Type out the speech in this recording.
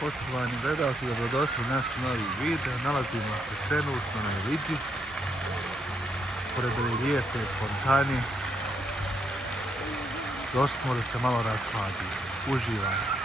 Poštovani gledalci, dobrodošli u naš novi video. Nalazimo se trenutno na Iliđi, pored lijepe fontane. Došli smo da se malo rasladimo. Uživajmo.